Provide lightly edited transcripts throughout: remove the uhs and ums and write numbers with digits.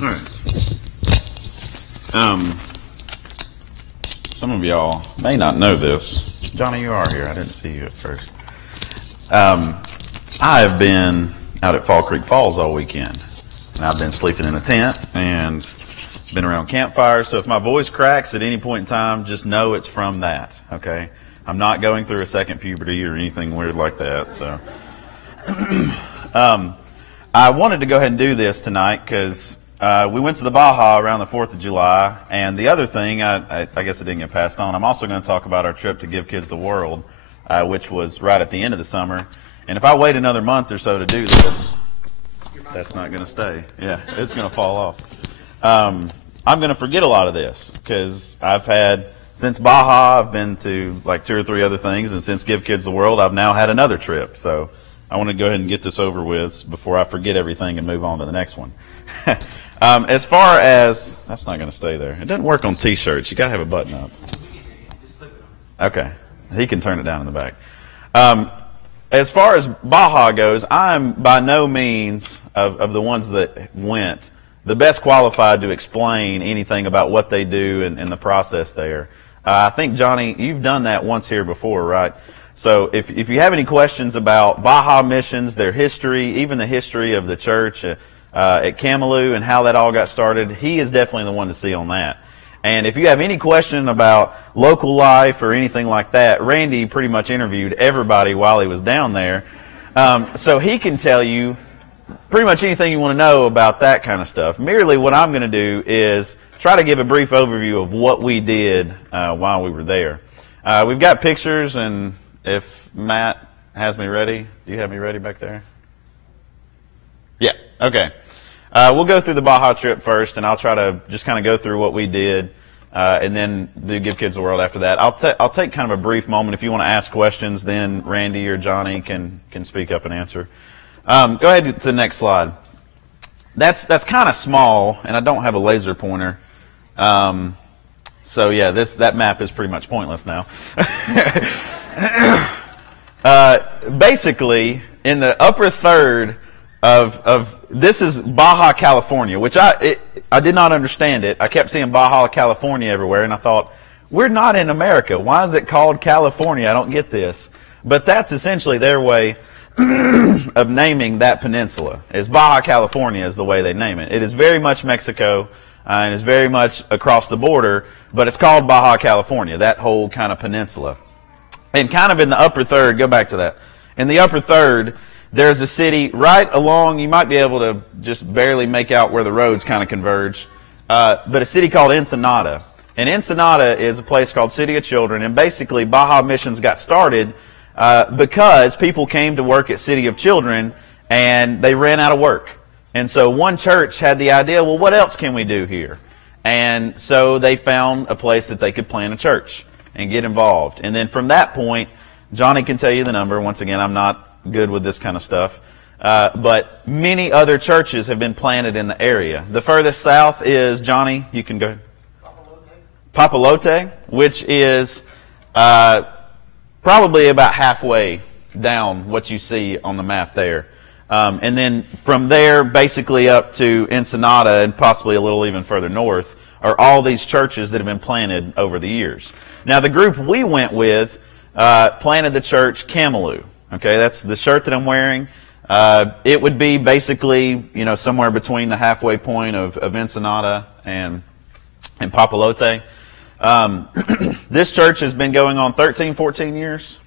All right. Some of y'all may not know this. Johnny, you are here. I didn't see you at first. I have been out at Fall Creek Falls all weekend. And I've been sleeping in a tent and been around campfires. So if my voice cracks at any point in time, just know it's from that, okay? I'm not going through a second puberty or anything weird like that. So I wanted to go ahead and do this tonight because we went to the Baja around the 4th of July. And the other thing, I guess it didn't get passed on, I'm also going to talk about our trip to Give Kids the World, which was right at the end of the summer. And if I wait another month or so to do this, that's not going to stay. Yeah, it's going to fall off. I'm going to forget a lot of this because I've had, since Baja, I've been to like 2 or 3 other things. And since Give Kids the World, I've now had another trip. So I want to go ahead and get this over with before I forget everything and move on to the next one. As far as, that's not going to stay there. It doesn't work on T-shirts. You got to have a button up. Okay. He can turn it down in the back. As far as Baja goes, I'm by no means of the ones that went the best qualified to explain anything about what they do and the process there. I think, Johnny, you've done that once here before, right? So if you have any questions about Baja missions, their history, even the history of the church at Camelou and how that all got started, he is definitely the one to see on that. And if you have any question about local life or anything like that, Randy pretty much interviewed everybody while he was down there. So he can tell you pretty much anything you want to know about that kind of stuff. Merely what I'm going to do is try to give a brief overview of what we did while we were there. We've got pictures, and if Matt has me ready, do you have me ready back there? Yeah, okay. We'll go through the Baja trip first, and I'll try to just kind of go through what we did, and then do Give Kids the World after that. I'll take kind of a brief moment. If you want to ask questions, then Randy or Johnny can speak up and answer. Go ahead to the next slide. That's kind of small, and I don't have a laser pointer. So yeah, that map is pretty much pointless now. Basically, in the upper third of this is Baja, California, which I did not understand it. I kept seeing Baja, California everywhere, and I thought, we're not in America. Why is it called California? I don't get this. But that's essentially their way of naming that peninsula. Is Baja California is the way they name it. It is very much Mexico, and it's very much across the border, but it's called Baja California, that whole kind of peninsula. And kind of in the upper third, go back to that. In the upper third, there's a city right along, you might be able to just barely make out where the roads kind of converge, but a city called Ensenada. And Ensenada is a place called City of Children, and basically Baja Missions got started because people came to work at City of Children and they ran out of work. And so one church had the idea, well, what else can we do here? And so they found a place that they could plant a church and get involved. And then from that point, Johnny can tell you the number. Once again, I'm not good with this kind of stuff. But many other churches have been planted in the area. The furthest south is, Johnny, you can go. Papalote, which is probably about halfway down what you see on the map there. And then from there, basically up to Ensenada and possibly a little even further north, are all these churches that have been planted over the years. Now, the group we went with planted the church Camelou. Okay, that's the shirt that I'm wearing. It would be basically, somewhere between the halfway point of Ensenada and Papalote. This church has been going on 13, 14 years?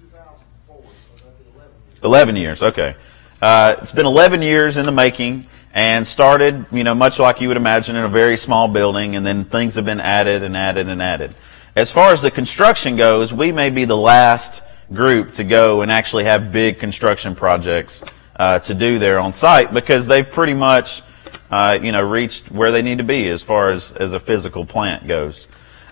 2004, so that'd be 11 years, okay. It's been 11 years in the making and started, much like you would imagine in a very small building, and then things have been added and added and added. As far as the construction goes, we may be the last group to go and actually have big construction projects to do there on site because they've pretty much reached where they need to be as far as a physical plant goes.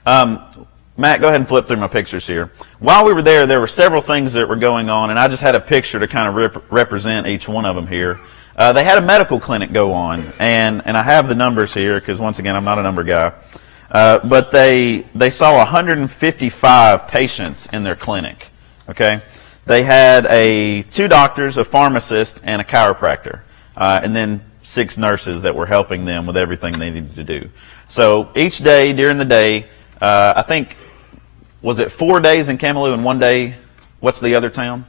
Matt, go ahead and flip through my pictures here. While we were there were several things that were going on, and I just had a picture to kind of represent each one of them here. They had a medical clinic go on, and I have the numbers here because, once again, I'm not a number guy. But they saw 155 patients in their clinic. Okay, they had 2 doctors, a pharmacist, and a chiropractor. And then 6 nurses that were helping them with everything they needed to do. So each day during the day, I think, was it 4 days in Camalú and 1 day, what's the other town?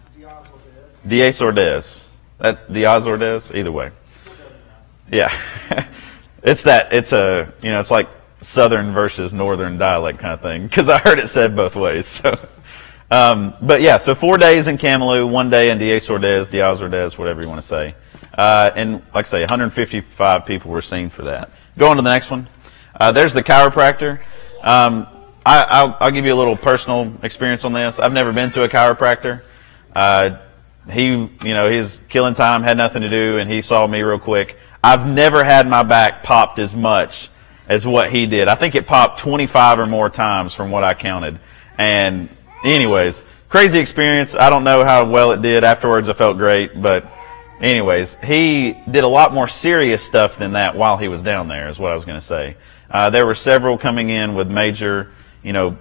Diez Ordez. That's Diaz Ordez, either way. Yeah. It's like southern versus northern dialect kind of thing, because I heard it said both ways. So, but yeah, so 4 days in Camalú, 1 day in Diez Ordez, whatever you want to say. And like I say, 155 people were seen for that. Go on to the next one. There's the chiropractor. I'll give you a little personal experience on this. I've never been to a chiropractor. He's killing time, had nothing to do, and he saw me real quick. I've never had my back popped as much as what he did. I think it popped 25 or more times from what I counted. And anyways, crazy experience. I don't know how well it did. Afterwards, I felt great. But anyways, he did a lot more serious stuff than that while he was down there, is what I was going to say. There were several coming in with major,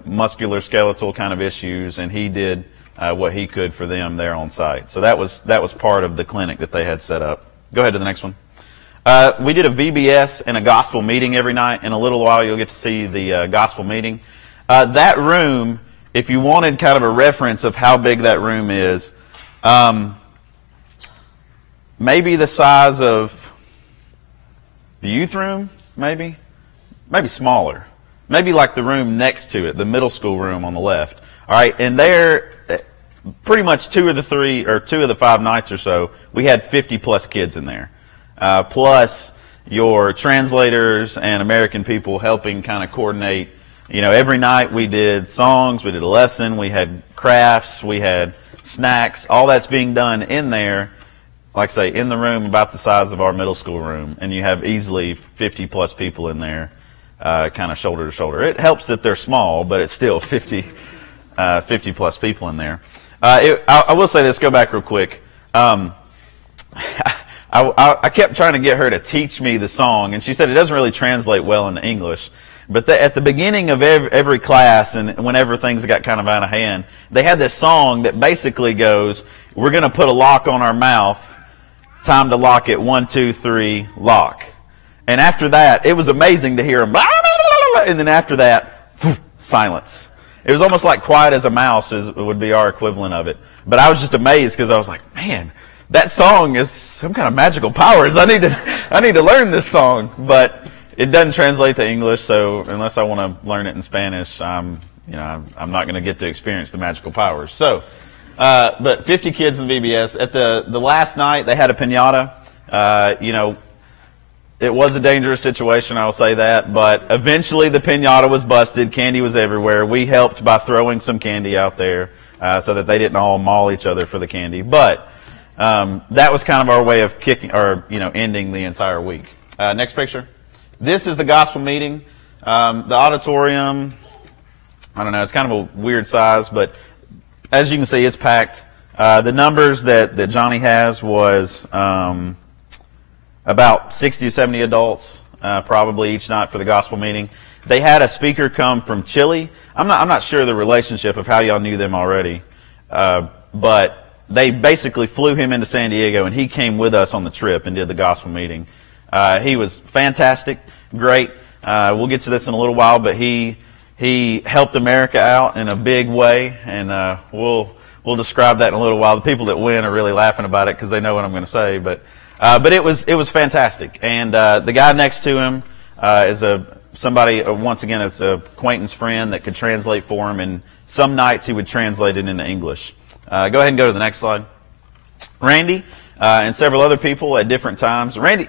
muscular skeletal kind of issues, and he did what he could for them there on site. So that was part of the clinic that they had set up. Go ahead to the next one. We did a VBS and a gospel meeting every night. In a little while, you'll get to see the gospel meeting. That room, if you wanted kind of a reference of how big that room is, maybe the size of the youth room, maybe smaller. Maybe like the room next to it, the middle school room on the left. All right, and there, pretty much 2 of the 5 nights or so, we had 50-plus kids in there. Plus your translators and American people helping kind of coordinate. Every night we did songs, we did a lesson, we had crafts, we had snacks. All that's being done in there, like I say, in the room about the size of our middle school room. And you have easily 50-plus people in there, kind of shoulder to shoulder. It helps that they're small, but it's still 50-plus people in there. I will say this, go back real quick. I kept trying to get her to teach me the song, and she said it doesn't really translate well into English. But at the beginning of every class, and whenever things got kind of out of hand, they had this song that basically goes, we're going to put a lock on our mouth, time to lock it, 1, 2, 3, lock. And after that, it was amazing to hear them, blah, blah, blah, and then after that, silence. It was almost like quiet as a mouse would be our equivalent of it. But I was just amazed because I was like, man, that song is some kind of magical powers. I need to learn this song, but it doesn't translate to English. So unless I want to learn it in Spanish, I'm not going to get to experience the magical powers. So, but 50 kids in VBS. At the last night, they had a piñata. It was a dangerous situation, I will say that, but eventually the piñata was busted. Candy was everywhere. We helped by throwing some candy out there so that they didn't all maul each other for the candy. But that was kind of our way of ending the entire week. Next picture. This is the gospel meeting. The auditorium, I don't know, it's kind of a weird size, but as you can see, it's packed. The numbers that Johnny has was about 60 to 70 adults, probably each night for the gospel meeting. They had a speaker come from Chile. I'm not sure the relationship of how y'all knew them already, but they basically flew him into San Diego, and he came with us on the trip and did the gospel meeting. He was fantastic, great. We'll get to this in a little while, but he helped America out in a big way, and we'll describe that in a little while. The people that win are really laughing about it because they know what I'm going to say, but it was fantastic. And the guy next to him is somebody, once again, it's an acquaintance friend that could translate for him, and some nights he would translate it into English. Go ahead and go to the next slide. Randy and several other people at different times. Randy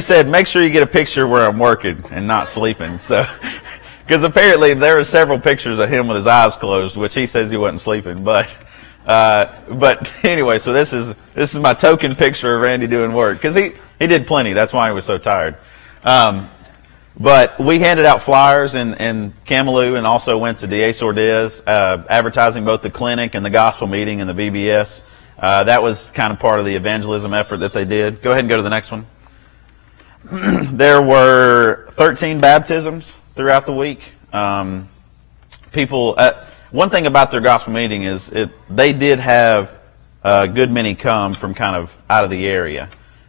said, make sure you get a picture where I'm working and not sleeping. So, because apparently there are several pictures of him with his eyes closed, which he says he wasn't sleeping. But anyway, so this is my token picture of Randy doing work, because he did plenty. That's why he was so tired. But we handed out flyers in Camalú and also went to Diez Ordez, advertising both the clinic and the gospel meeting and the VBS. That was kind of part of the evangelism effort that they did. Go ahead and go to the next one. There were 13 baptisms throughout the week. People. One thing about their gospel meeting is they did have a good many come from kind of out of the area.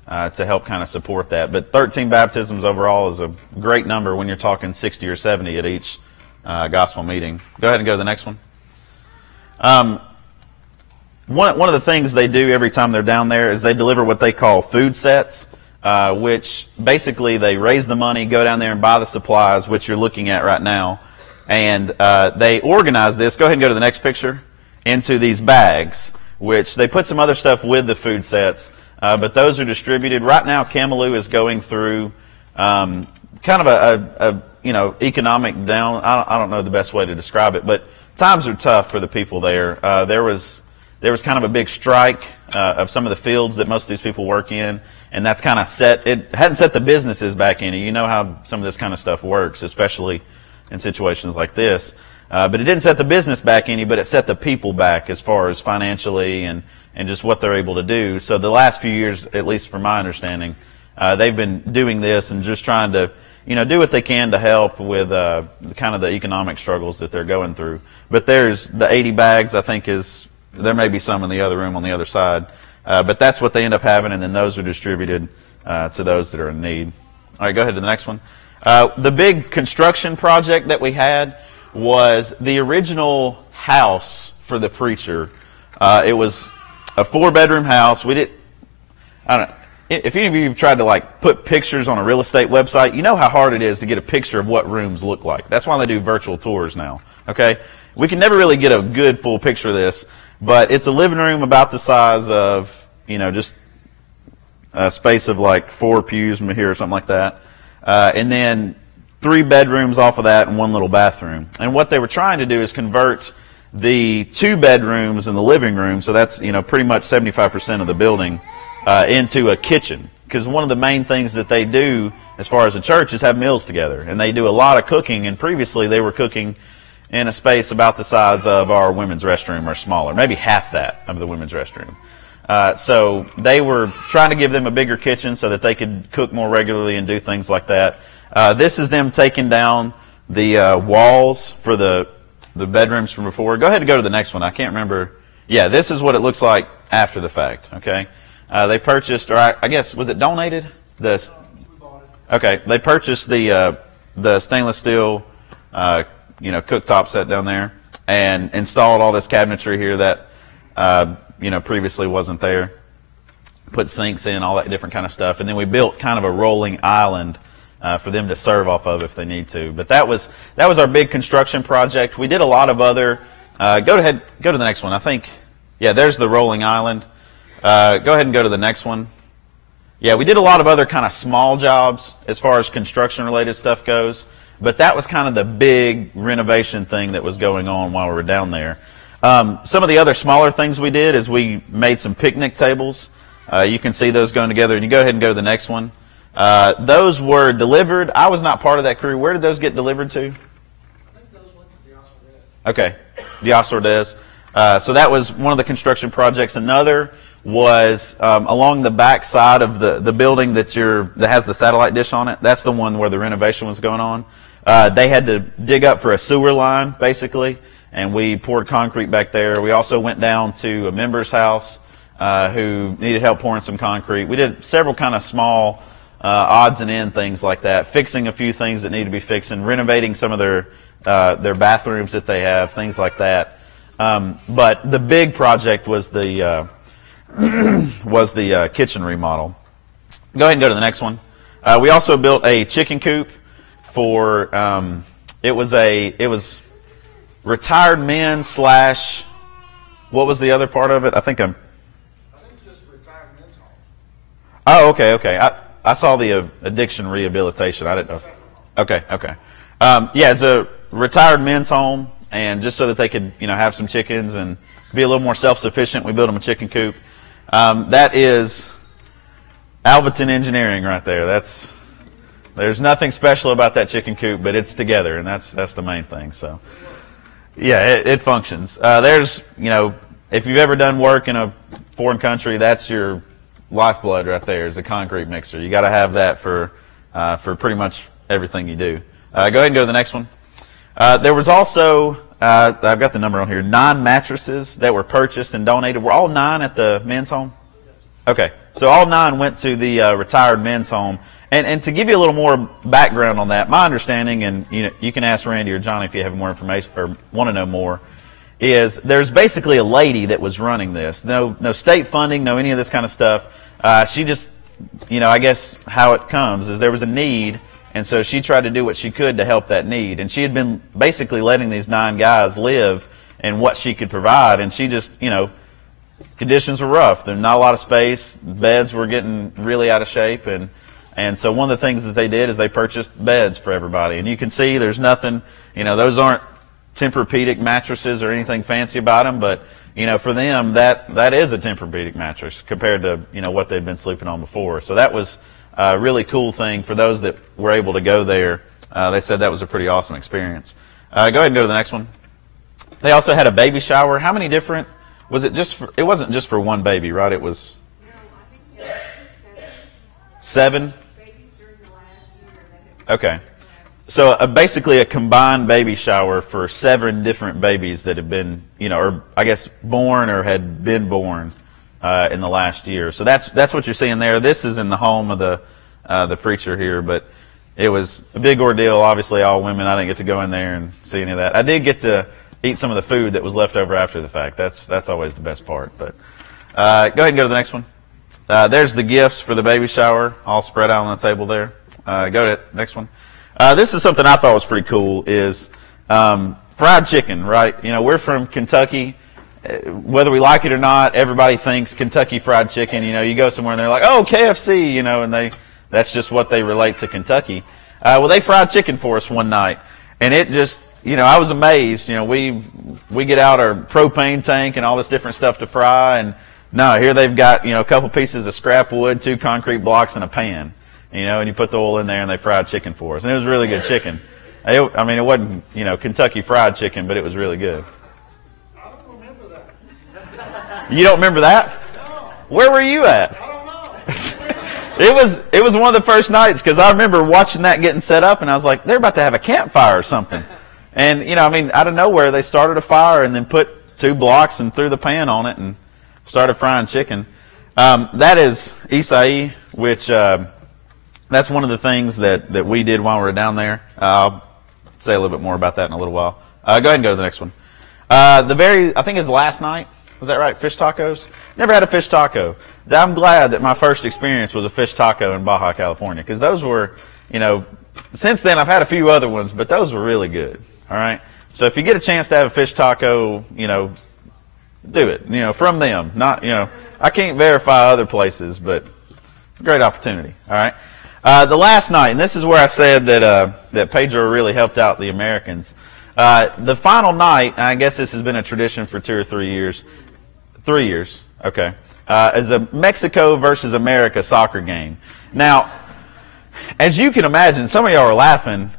to help kind of support that. But 13 baptisms overall is a great number when you're talking 60 or 70 at each gospel meeting. Go ahead and go to the next one. One of the things they do every time they're down there is they deliver what they call food sets, which basically they raise the money, go down there and buy the supplies, which you're looking at right now, and they organize this. Go ahead and go to the next picture, into these bags, which they put some other stuff with the food sets, but those are distributed. Right now, Camelou is going through kind of a economic down. I don't know the best way to describe it, but times are tough for the people there. There was kind of a big strike of some of the fields that most of these people work in, and that's kind of it hadn't set the businesses back in. You know how some of this kind of stuff works, especially in situations like this. But it didn't set the business back any, but it set the people back as far as financially and just what they're able to do. So the last few years, at least from my understanding, they've been doing this and just trying to do what they can to help with kind of the economic struggles that they're going through. But there's the 80 bags, I think there may be some in the other room on the other side. But that's what they end up having, and then those are distributed to those that are in need. All right, go ahead to the next one. The big construction project that we had was the original house for the preacher. It was a 4-bedroom house. I don't know. If any of you have tried to put pictures on a real estate website, you know how hard it is to get a picture of what rooms look like. That's why they do virtual tours now. Okay, we can never really get a good full picture of this, but it's a living room about the size of just a space of 4 pews here or something like that, and then 3 bedrooms off of that and 1 little bathroom. And what they were trying to do is convert the 2 bedrooms and the living room, so that's pretty much 75% of the building, into a kitchen. Because one of the main things that they do as far as a church is have meals together, and they do a lot of cooking. And previously they were cooking in a space about the size of our women's restroom or smaller, maybe half that of the women's restroom. So they were trying to give them a bigger kitchen so that they could cook more regularly and do things like that. This is them taking down the walls for the bedrooms from before. Go ahead and go to the next one. I can't remember. Yeah, this is what it looks like after the fact. Okay, they purchased, or I guess, was it donated? Okay, they purchased the stainless steel cooktop set down there and installed all this cabinetry here that previously wasn't there. Put sinks in, all that different kind of stuff, and then we built kind of a rolling island for them to serve off of if they need to. But that was our big construction project. We did a lot of other. Go to the next one. I think, yeah, there's the rolling island. Go ahead and go to the next one. Yeah, we did a lot of other kind of small jobs as far as construction related stuff goes. But that was kind of the big renovation thing that was going on while we were down there. Some of the other smaller things we did is we made some picnic tables. You can see those going together, and you go ahead and go to the next one. Those were delivered. I was not part of that crew. Where did those get delivered to? I think those went to Dios Ordez. Okay, Dios Ordez. So that was one of the construction projects. Another was along the back side of the building that has the satellite dish on it. That's the one where the renovation was going on. They had to dig up for a sewer line, basically, and we poured concrete back there. We also went down to a member's house who needed help pouring some concrete. We did several kind of small odds and end things like that, fixing a few things that need to be fixed, and renovating some of their bathrooms that they have, things like that. But the big project was the kitchen remodel. Go ahead and go to the next one. We also built a chicken coop for it was retired men / what was the other part of it? I think it's just retired men's home. Oh, okay. I saw the addiction rehabilitation. I didn't know. Okay. Yeah, it's a retired men's home, and just so that they could have some chickens and be a little more self-sufficient, we built them a chicken coop. That is Alvaton Engineering right there. There's nothing special about that chicken coop, but it's together, and that's the main thing. So, yeah, it functions. There's, if you've ever done work in a foreign country, that's your lifeblood right there, is a concrete mixer. You got to have that for pretty much everything you do. Go ahead and go to the next one. There was also, I've got the number on here, 9 mattresses that were purchased and donated. Were all 9 at the men's home? Okay, So all 9 went to the retired men's home. And to give you a little more background on that, my understanding, and you can ask Randy or Johnny if you have more information or want to know more, is there's basically a lady that was running this. No state funding, no any of this kind of stuff. She just, I guess how it comes is there was a need, and so she tried to do what she could to help that need. And she had been basically letting these 9 guys live in what she could provide, and she just, conditions were rough. There's not a lot of space. Beds were getting really out of shape, and so one of the things that they did is they purchased beds for everybody. And you can see there's nothing, those aren't Tempur-Pedic mattresses or anything fancy about them, but for them that is a Tempur-Pedic mattress compared to what they'd been sleeping on before. So that was a really cool thing for those that were able to go there. They said that was a pretty awesome experience. Go ahead and go to the next one. They also had a baby shower. How many different was it? It wasn't just for one baby, right? It was 7. Okay. So basically a combined baby shower for 7 different babies that have been, or I guess born or had been born in the last year. So that's what you're seeing there. This is in the home of the preacher here, but it was a big ordeal. Obviously, all women. I didn't get to go in there and see any of that. I did get to eat some of the food that was left over after the fact. That's always the best part. But go ahead and go to the next one. There's the gifts for the baby shower, all spread out on the table there. Go to the next one. This is something I thought was pretty cool, is fried chicken, right? We're from Kentucky. Whether we like it or not, everybody thinks Kentucky Fried Chicken. You go somewhere and they're like, oh, KFC, and that's just what they relate to Kentucky. Well, they fried chicken for us one night, and it just, I was amazed. We get out our propane tank and all this different stuff to fry, and no, here they've got, a couple pieces of scrap wood, 2 concrete blocks, and a pan. And you put the oil in there and they fried chicken for us. And it was really good chicken. It wasn't, Kentucky Fried Chicken, but it was really good. I don't remember that. You don't remember that? No. Where were you at? I don't know. It was one of the first nights, because I remember watching that getting set up, and I was like, they're about to have a campfire or something. And, out of nowhere, they started a fire and then put 2 blocks and threw the pan on it and started frying chicken. That is Isai, which... that's one of the things that we did while we were down there. I'll say a little bit more about that in a little while. Go ahead and go to the next one. I think it's last night. Was that right? Fish tacos? Never had a fish taco. I'm glad that my first experience was a fish taco in Baja, California, because those were, since then I've had a few other ones, but those were really good. All right? So if you get a chance to have a fish taco, do it, from them. Not, I can't verify other places, but great opportunity. All right? The last night, and this is where I said that Pedro really helped out the Americans. The final night, and I guess this has been a tradition for 2 or 3 years. 3 years, okay. Is a Mexico versus America soccer game. Now, as you can imagine, some of y'all are laughing.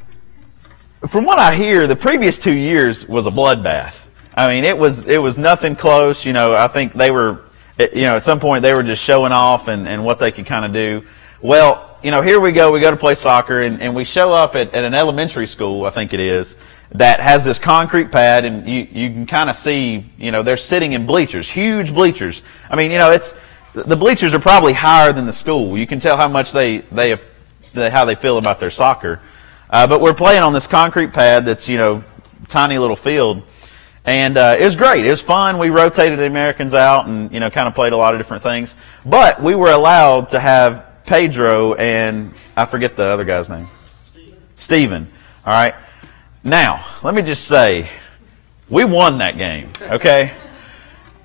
From what I hear, the previous 2 years was a bloodbath. It was nothing close. I think they were, at some point they were just showing off and what they could kind of do. Well, here we go to play soccer, and we show up at an elementary school, I think it is, that has this concrete pad, and you can kind of see, they're sitting in bleachers, huge bleachers. The bleachers are probably higher than the school. You can tell how much how they feel about their soccer. But we're playing on this concrete pad that's, tiny little field. And it was great. It was fun. We rotated the Americans out and, kind of played a lot of different things. But we were allowed to have Pedro and I forget the other guy's name. Stephen. All right. Now, let me just say, we won that game, okay?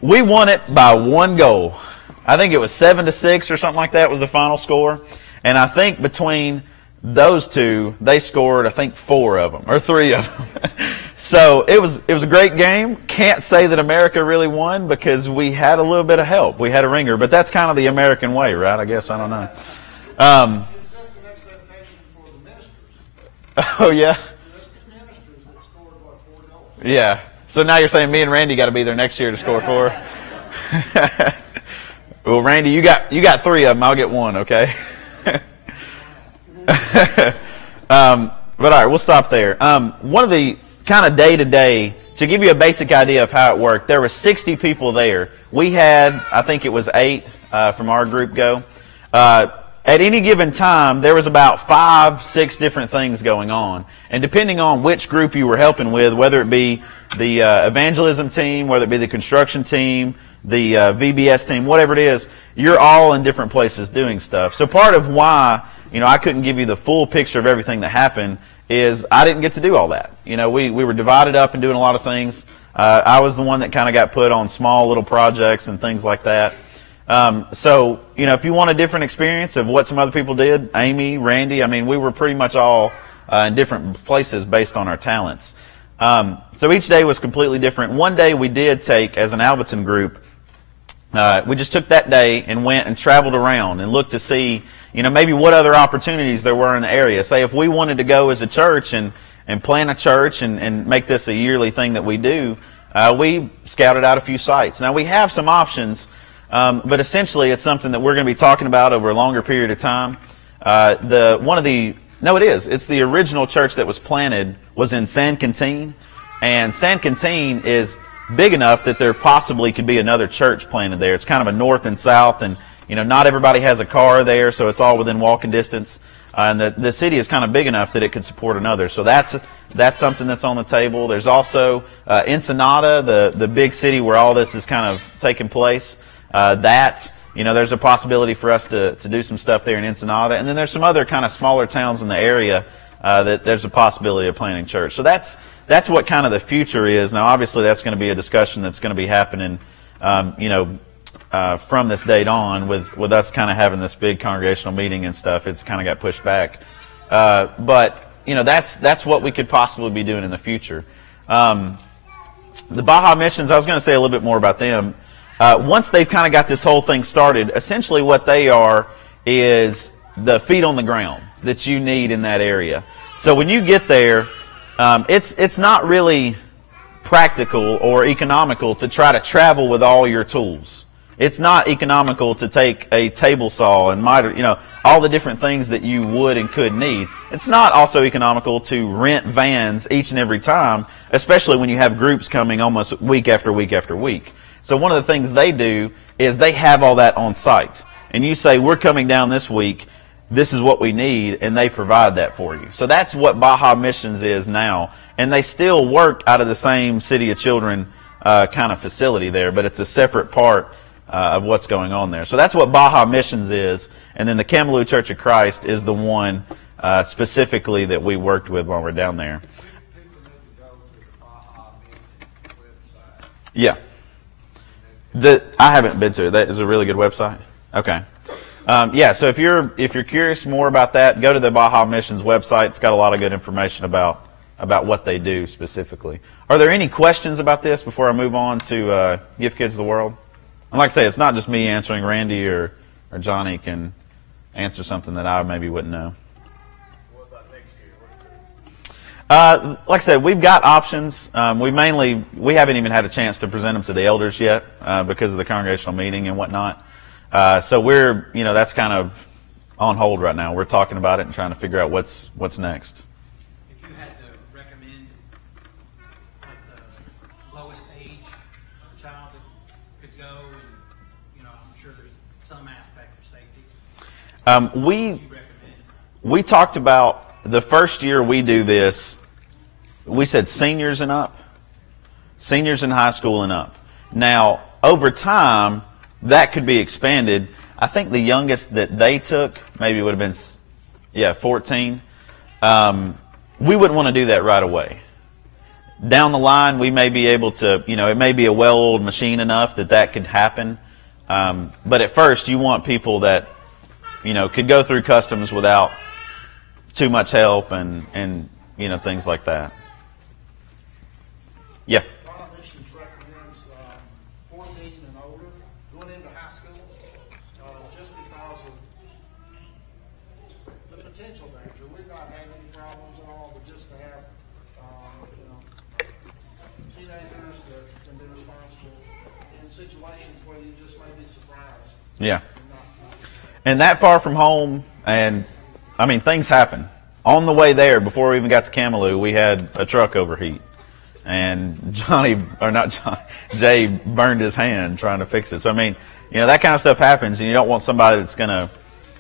We won it by 1 goal. I think it was 7-6 or something like that was the final score. And I think between those two, they scored, I think, 4 of them, or 3 of them. So it was a great game. Can't say that America really won because we had a little bit of help. We had a ringer, but that's kind of the American way, right? I guess, I don't know. It sets an expectation for the ministers. Oh, yeah? There's 2 ministers that scored, 4 goals. Yeah. So now you're saying me and Randy got to be there next year to score 4? Well, Randy, you got 3 of them. I'll get 1, okay? But all right, we'll stop there. One of the kind of day-to-day, to give you a basic idea of how it worked, there were 60 people there. We had, I think it was 8 from our group go. At any given time, there was about 5, 6 different things going on. And depending on which group you were helping with, whether it be the evangelism team, whether it be the construction team, the VBS team, whatever it is, you're all in different places doing stuff. So part of why, I couldn't give you the full picture of everything that happened is I didn't get to do all that. We were divided up and doing a lot of things. I was the one that kind of got put on small little projects and things like that. So, if you want a different experience of what some other people did, Amy, Randy, we were pretty much all in different places based on our talents. So each day was completely different. One day we did take, as an Albertson group, we just took that day and went and traveled around and looked to see, maybe what other opportunities there were in the area. Say if we wanted to go as a church and plan a church and make this a yearly thing that we do, we scouted out a few sites. Now we have some options. But essentially, it's something that we're going to be talking about over a longer period of time. It's the original church that was planted was in San Quintin, and San Quintin is big enough that there possibly could be another church planted there. It's kind of a north and south, and not everybody has a car there, so it's all within walking distance. And the city is kind of big enough that it could support another. So that's something that's on the table. There's also Ensenada, the big city where all this is kind of taking place. There's a possibility for us to do some stuff there in Ensenada. And then there's some other kind of smaller towns in the area that there's a possibility of planting church. So that's what kind of the future is. Now, obviously, that's going to be a discussion that's going to be happening, from this date on with us kind of having this big congregational meeting and stuff. It's kind of got pushed back. But that's what we could possibly be doing in the future. The Baja Missions, I was going to say a little bit more about them. Once they've kind of got this whole thing started, essentially what they are is the feet on the ground that you need in that area. So when you get there, it's not really practical or economical to try to travel with all your tools. It's not economical to take a table saw and miter, all the different things that you would and could need. It's not also economical to rent vans each and every time, especially when you have groups coming almost week after week after week. So one of the things they do is they have all that on site. And you say, we're coming down this week, this is what we need, and they provide that for you. So that's what Baja Missions is now. And they still work out of the same City of Children kind of facility there, but it's a separate part of what's going on there. So that's what Baja Missions is. And then the Camelou Church of Christ is the one specifically that we worked with while we're down there. Yeah. I haven't been to it. That is a really good website. Okay. So if you're curious more about that, go to the Baja Missions website. It's got a lot of good information about what they do specifically. Are there any questions about this before I move on to Give Kids the World? And like I say, it's not just me answering. Randy or Johnny can answer something that I maybe wouldn't know. What about next year? Like I said, we've got options. We haven't even had a chance to present them to the elders yet because of the congregational meeting and whatnot. So we're, that's kind of on hold right now. We're talking about it and trying to figure out what's next. If you had to recommend the lowest age of a child that could go, and I'm sure there's some aspect of safety. What would you recommend? We talked about the first year we do this. We said seniors and up, seniors in high school and up. Now over time, that could be expanded. I think the youngest that they took maybe would have been, 14. We wouldn't want to do that right away. Down the line, we may be able to, it may be a well-oiled machine enough that could happen. But at first, you want people that, could go through customs without too much help and things like that. Yeah. Baja Missions recommends 14 and older going into high school just because of the potential danger. We've not had any problems at all, but just to have teenagers that can be responsible in situations where you just may be surprised. Yeah. And that far from home, and things happen. On the way there, before we even got to Camelou, we had a truck overheat. And Jay burned his hand trying to fix it. So, You know, that kind of stuff happens, and you don't want somebody that's going to,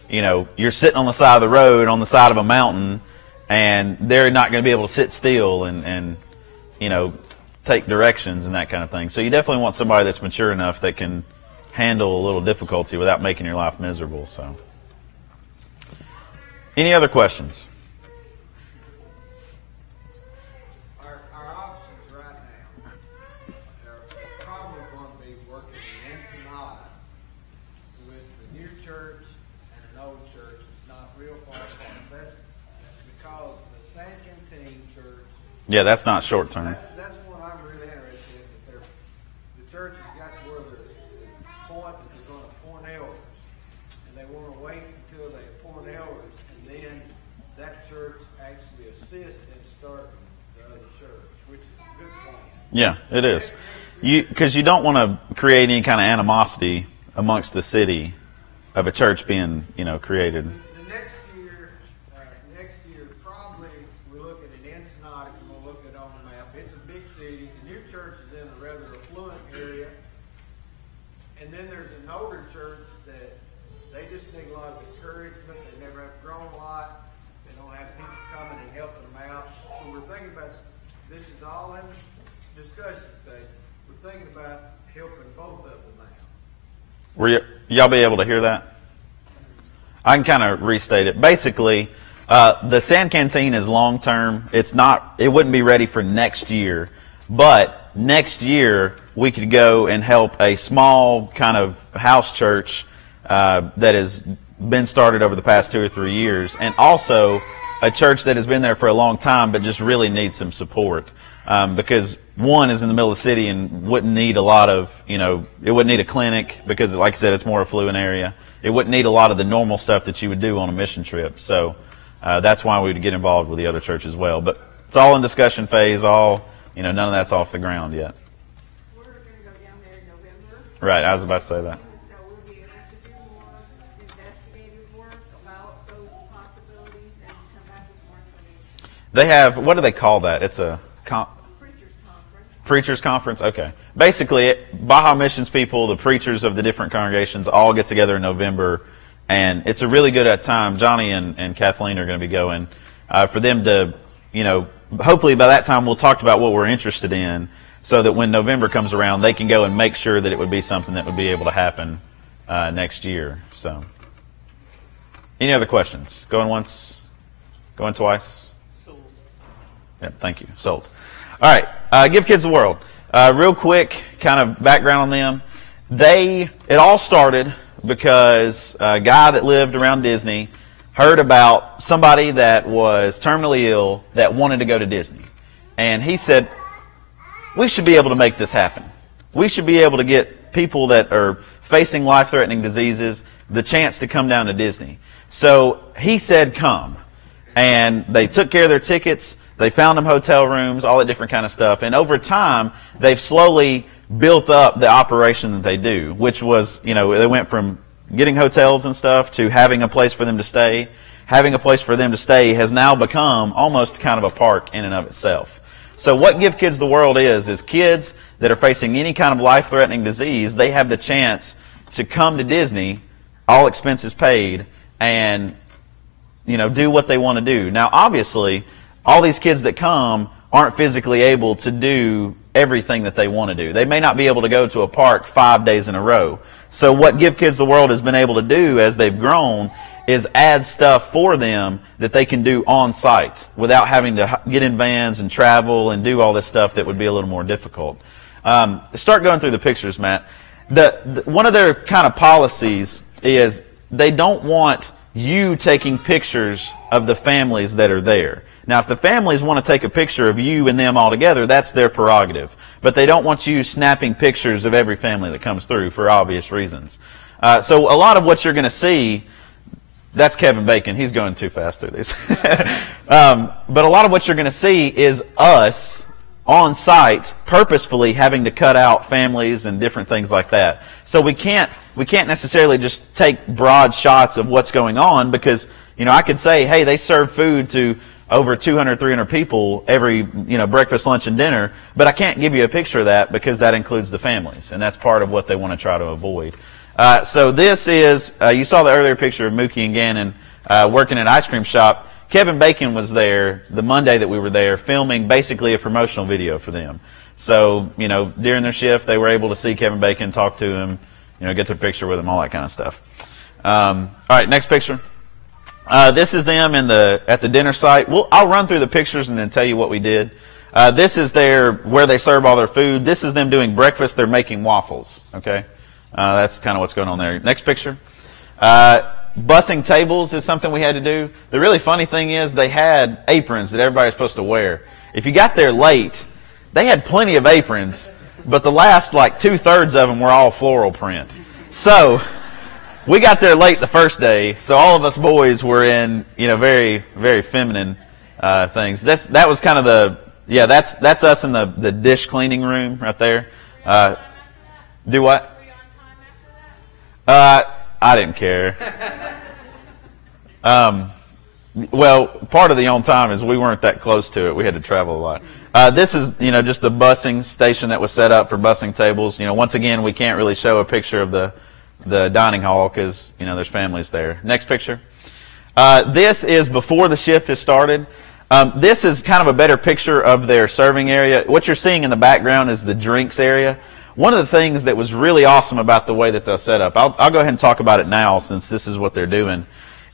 you know, you're sitting on the side of the road on the side of a mountain, and they're not going to be able to sit still and you know, take directions and that kind of thing. So you definitely want somebody that's mature enough that can handle a little difficulty without making your life miserable. So, any other questions? Our options right now are probably going to be working in Ensenada with the new church and an old church. It's not real far apart. That's because the San Quintin church. Yeah, that's not short term. That's what I'm really interested in. That the church has got to where the point that they're going to appoint elders, and they want to wait until they appoint elders, and then that church actually assists in starting the other church, which is a good plan. Yeah, it is. Because you don't want to create any kind of animosity amongst the city of a church being, you know, created. The next year probably we're looking at Ensenada. We'll look at it on the map. It's a big city. The new church is in a rather affluent area, and then there's an older church that they just need a lot of encouragement. They never have grown a lot. They don't have people coming and helping them out. So we're thinking about, this is all in discussion stage. We're thinking about helping both of them out. Y'all be able to hear that? I can kind of restate it. Basically, the San Quintin is long term. It wouldn't be ready for next year, but next year we could go and help a small kind of house church that has been started over the past 2 or 3 years, and also a church that has been there for a long time but just really needs some support, because one is in the middle of the city and wouldn't need a lot of, you know, it wouldn't need a clinic because, like I said, it's more affluent area. It wouldn't need a lot of the normal stuff that you would do on a mission trip. So that's why we would get involved with the other church as well. But it's all in discussion phase. None of that's off the ground yet. We're going to go down there in November. Right, I was about to say that. So we'll be able to do more investigative work about those possibilities and come back with more information. They have, what do they call that? It's a Preachers Conference. preachers conference? Okay. Basically, Baja Missions people, the preachers of the different congregations, all get together in November, and it's a really good time. Johnny and Kathleen are going to be going for them to, you know, hopefully by that time we'll talk about what we're interested in, so that when November comes around, they can go and make sure that it would be something that would be able to happen next year. So, any other questions? Going once? Going twice? So Yeah, thank you. Sold. All right. Give Kids the World. Real quick, kind of background on them. It all started because a guy that lived around Disney heard about somebody that was terminally ill that wanted to go to Disney. And he said, we should be able to make this happen. We should be able to get people that are facing life-threatening diseases the chance to come down to Disney. So he said, come. And they took care of their tickets. They found them hotel rooms, all that different kind of stuff. And over time, they've slowly built up the operation that they do, which was, you know, they went from getting hotels and stuff to having a place for them to stay. Having a place for them to stay has now become almost kind of a park in and of itself. So what Give Kids the World is kids that are facing any kind of life-threatening disease, they have the chance to come to Disney, all expenses paid, and, you know, do what they want to do. Now, obviously, all these kids that come aren't physically able to do everything that they want to do. They may not be able to go to a park 5 days in a row. So what Give Kids the World has been able to do as they've grown is add stuff for them that they can do on site without having to get in vans and travel and do all this stuff that would be a little more difficult. Start going through the pictures, Matt. One of their kind of policies is they don't want you taking pictures of the families that are there. Now, if the families want to take a picture of you and them all together, that's their prerogative. But they don't want you snapping pictures of every family that comes through for obvious reasons. So a lot of what you're going to see, that's Kevin Bacon. He's going too fast through these. But a lot of what you're going to see is us on site purposefully having to cut out families and different things like that. So we can't necessarily just take broad shots of what's going on, because, you know, I could say, hey, they serve food to over 200, 300 people every, you know, breakfast, lunch, and dinner, but I can't give you a picture of that because that includes the families, and that's part of what they want to try to avoid. So this is, you saw the earlier picture of Mookie and Gannon working at an ice cream shop. Kevin Bacon was there the Monday that we were there filming basically a promotional video for them. So, you know, during their shift, they were able to see Kevin Bacon, talk to him, you know, get their picture with him, all that kind of stuff. All right, next picture. This is them at the dinner site. I'll run through the pictures and then tell you what we did. This is where they serve all their food. This is them doing breakfast. They're making waffles. Okay, that's kind of what's going on there. Next picture. Bussing tables is something we had to do. The really funny thing is they had aprons that everybody's supposed to wear. If you got there late, they had plenty of aprons, but the last like 2/3 of them were all floral print. So we got there late the first day, so all of us boys were in, you know, very, very feminine things. That was kind of that's us in the dish cleaning room right there. Do what? I didn't care. Well, part of the on time is we weren't that close to it. We had to travel a lot. This is, you know, just the busing station that was set up for busing tables. You know, once again, we can't really show a picture of the dining hall because, you know, there's families there. Next picture. This is before the shift has started. This is kind of a better picture of their serving area. What you're seeing in the background is the drinks area. One of the things that was really awesome about the way that they're set up, I'll go ahead and talk about it now since this is what they're doing,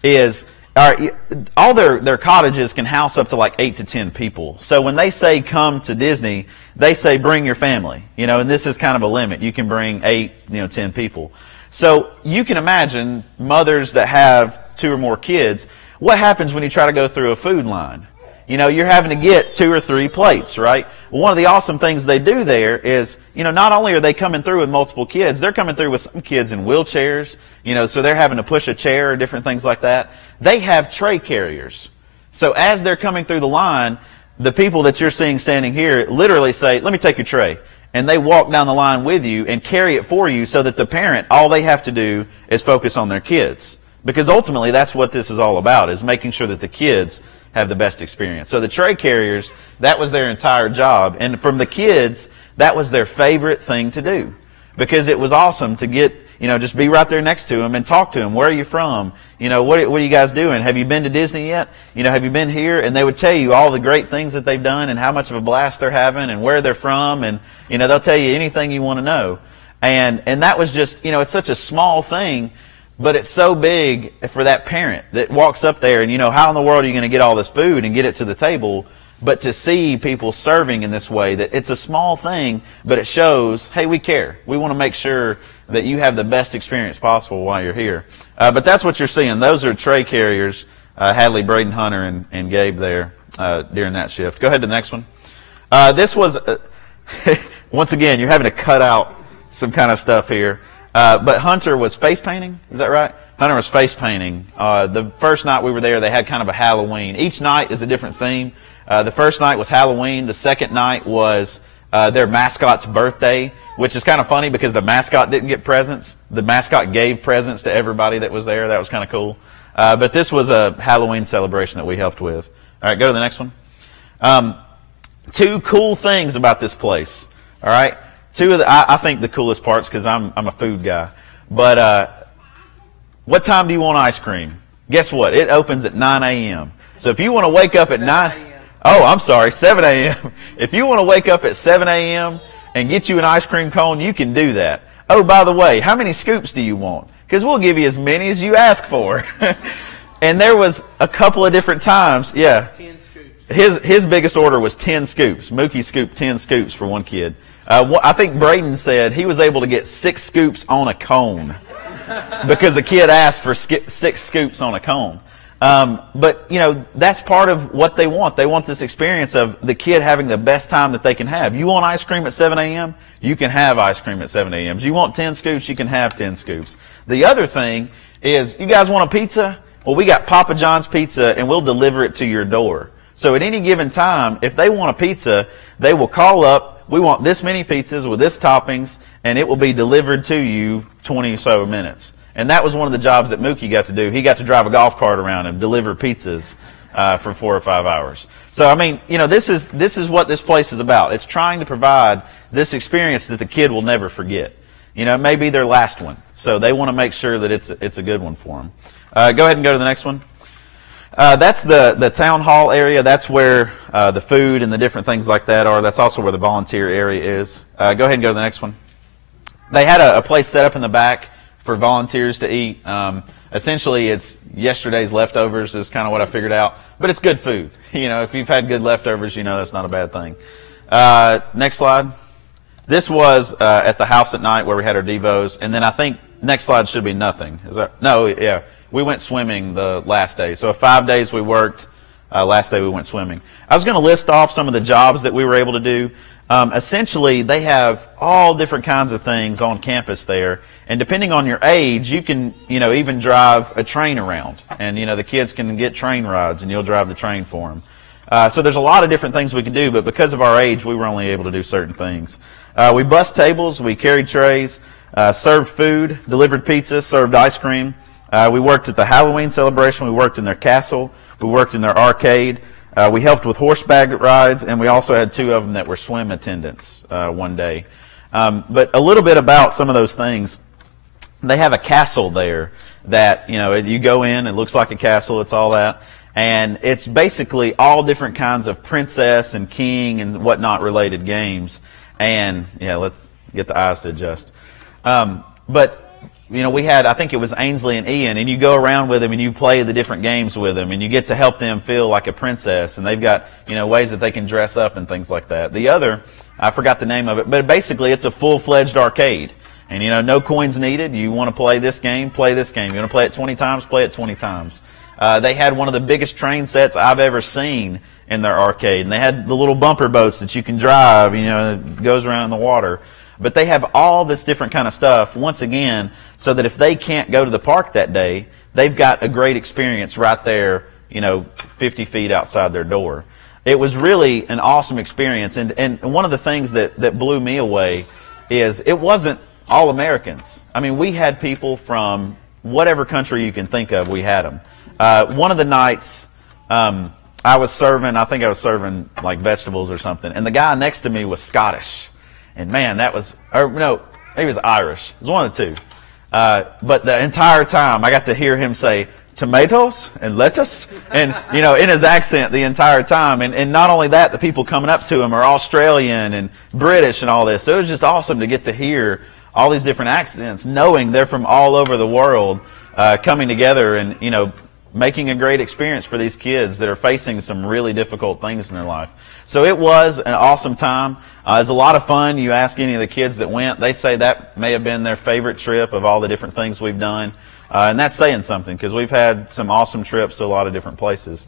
is all their cottages can house up to like 8 to 10 people. So when they say come to Disney, they say bring your family, you know, and this is kind of a limit. You can bring 8, you know, 10 people. So you can imagine mothers that have 2 or more kids, what happens when you try to go through a food line? You know, you're having to get 2 or 3 plates, right? Well, one of the awesome things they do there is, you know, not only are they coming through with multiple kids, they're coming through with some kids in wheelchairs, you know, so they're having to push a chair or different things like that. They have tray carriers. So as they're coming through the line, the people that you're seeing standing here literally say, let me take your tray. And they walk down the line with you and carry it for you so that the parent, all they have to do is focus on their kids. Because ultimately that's what this is all about, is making sure that the kids have the best experience. So the tray carriers, that was their entire job. And from the kids, that was their favorite thing to do. Because it was awesome to get, you know, just be right there next to them and talk to them. Where are you from? You know, what are you guys doing? Have you been to Disney yet? You know, have you been here? And they would tell you all the great things that they've done and how much of a blast they're having and where they're from. And, you know, they'll tell you anything you want to know. And that was just, you know, it's such a small thing, but it's so big for that parent that walks up there and, you know, how in the world are you going to get all this food and get it to the table? But to see people serving in this way, that it's a small thing, but it shows, hey, we care. We want to make sure that you have the best experience possible while you're here. But that's what you're seeing. Those are tray carriers, Hadley, Braden, Hunter, and Gabe there during that shift. Go ahead to the next one. This was, once again, you're having to cut out some kind of stuff here. But Hunter was face painting, is that right? Hunter was face painting. The first night we were there, they had kind of a Halloween. Each night is a different theme. The first night was Halloween. The second night was their mascot's birthday, which is kind of funny because the mascot didn't get presents. The mascot gave presents to everybody that was there. That was kind of cool. But this was a Halloween celebration that we helped with. All right, go to the next one. 2 cool things about this place. All right. 2 of the, I think the coolest parts, because I'm a food guy. But what time do you want ice cream? Guess what? It opens at 9 a.m. So if you want to wake up at 9, oh, I'm sorry, 7 a.m. If you want to wake up at 7 a.m. and get you an ice cream cone, you can do that. Oh, by the way, how many scoops do you want? Because we'll give you as many as you ask for. And there was a couple of different times, yeah. 10 scoops. His biggest order was 10 scoops. Mookie scooped 10 scoops for one kid. I think Braden said he was able to get 6 scoops on a cone because a kid asked for 6 scoops on a cone. But, you know, that's part of what they want. They want this experience of the kid having the best time that they can have. You want ice cream at 7 a.m.? You can have ice cream at 7 a.m. You want 10 scoops? You can have 10 scoops. The other thing is, you guys want a pizza? Well, we got Papa John's Pizza, and we'll deliver it to your door. So at any given time, if they want a pizza, they will call up, we want this many pizzas with this toppings, and it will be delivered to you 20 or so minutes. And that was one of the jobs that Mookie got to do. He got to drive a golf cart around and deliver pizzas for 4 or 5 hours. So, I mean, you know, this is what this place is about. It's trying to provide this experience that the kid will never forget. You know, it may be their last one. So they want to make sure that it's a good one for them. Go ahead and go to the next one. That's the town hall area. That's where the food and the different things like that are. That's also where the volunteer area is. Go ahead and go to the next one. They had a place set up in the back for volunteers to eat. Essentially, it's yesterday's leftovers is kind of what I figured out. But it's good food. You know, if you've had good leftovers, you know that's not a bad thing. Next slide. This was at the house at night where we had our devos. And then I think next slide should be nothing. Is that? No, yeah. We went swimming the last day. So 5 days we worked. Last day we went swimming. I was going to list off some of the jobs that we were able to do. Essentially, they have all different kinds of things on campus there. And depending on your age, you can, you know, even drive a train around. And, you know, the kids can get train rides and you'll drive the train for them. So there's a lot of different things we can do, but because of our age, we were only able to do certain things. We bussed tables, we carried trays, served food, delivered pizza, served ice cream. We worked at the Halloween celebration, we worked in their castle, we worked in their arcade. We helped with horseback rides, and we also had 2 of them that were swim attendants one day. But a little bit about some of those things. They have a castle there that, you know, you go in, it looks like a castle, it's all that. And it's basically all different kinds of princess and king and whatnot related games. And, yeah, let's get the eyes to adjust. But, you know, we had, I think it was Ainsley and Ian, and you go around with them and you play the different games with them, and you get to help them feel like a princess. And they've got, you know, ways that they can dress up and things like that. The other, I forgot the name of it, but basically it's a full-fledged arcade. And, you know, no coins needed. You want to play this game, play this game. You want to play it 20 times, play it 20 times. They had one of the biggest train sets I've ever seen in their arcade. And they had the little bumper boats that you can drive, you know, that goes around in the water. But they have all this different kind of stuff, once again, so that if they can't go to the park that day, they've got a great experience right there, you know, 50 feet outside their door. It was really an awesome experience. And one of the things that blew me away is it wasn't all Americans. I mean, we had people from whatever country you can think of, we had them. One of the nights, I think I was serving like vegetables or something, and the guy next to me was Scottish. And man, he was Irish. It was one of the two. But the entire time, I got to hear him say, tomatoes and lettuce, and, you know, in his accent the entire time. And not only that, the people coming up to him are Australian and British and all this. So it was just awesome to get to hear all these different accents, knowing they're from all over the world, coming together and, you know, making a great experience for these kids that are facing some really difficult things in their life. So it was an awesome time. It was a lot of fun. You ask any of the kids that went, they say that may have been their favorite trip of all the different things we've done. And that's saying something, because we've had some awesome trips to a lot of different places.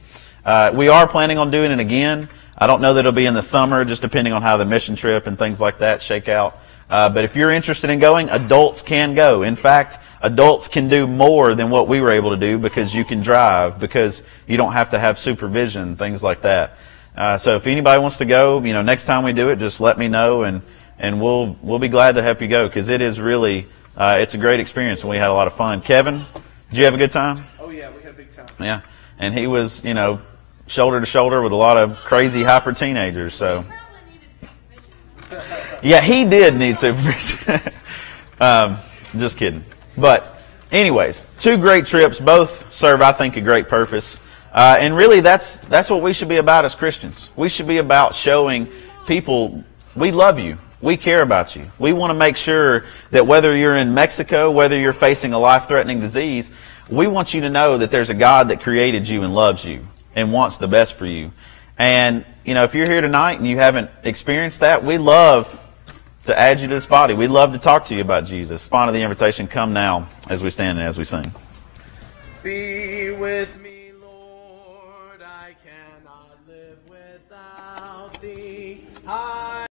We are planning on doing it again. I don't know that it'll be in the summer, just depending on how the mission trip and things like that shake out. But if you're interested in going, adults can go. In fact, adults can do more than what we were able to do, because you can drive, because you don't have to have supervision, things like that. So if anybody wants to go, you know, next time we do it, just let me know, and we'll be glad to help you go, because it is really, it's a great experience, and we had a lot of fun. Kevin, did you have a good time? Oh yeah, we had a big time. Yeah, and he was, you know, shoulder to shoulder with a lot of crazy hyper teenagers, so. Yeah, he did need supervision. Just kidding. But anyways, 2 great trips. Both serve, I think, a great purpose. And really, that's what we should be about as Christians. We should be about showing people we love you. We care about you. We want to make sure that whether you're in Mexico, whether you're facing a life-threatening disease, we want you to know that there's a God that created you and loves you and wants the best for you. And, you know, if you're here tonight and you haven't experienced that, we love to add you to this body. We'd love to talk to you about Jesus. Respond to the invitation. Come now as we stand and as we sing. Be with me, Lord. I cannot live without thee.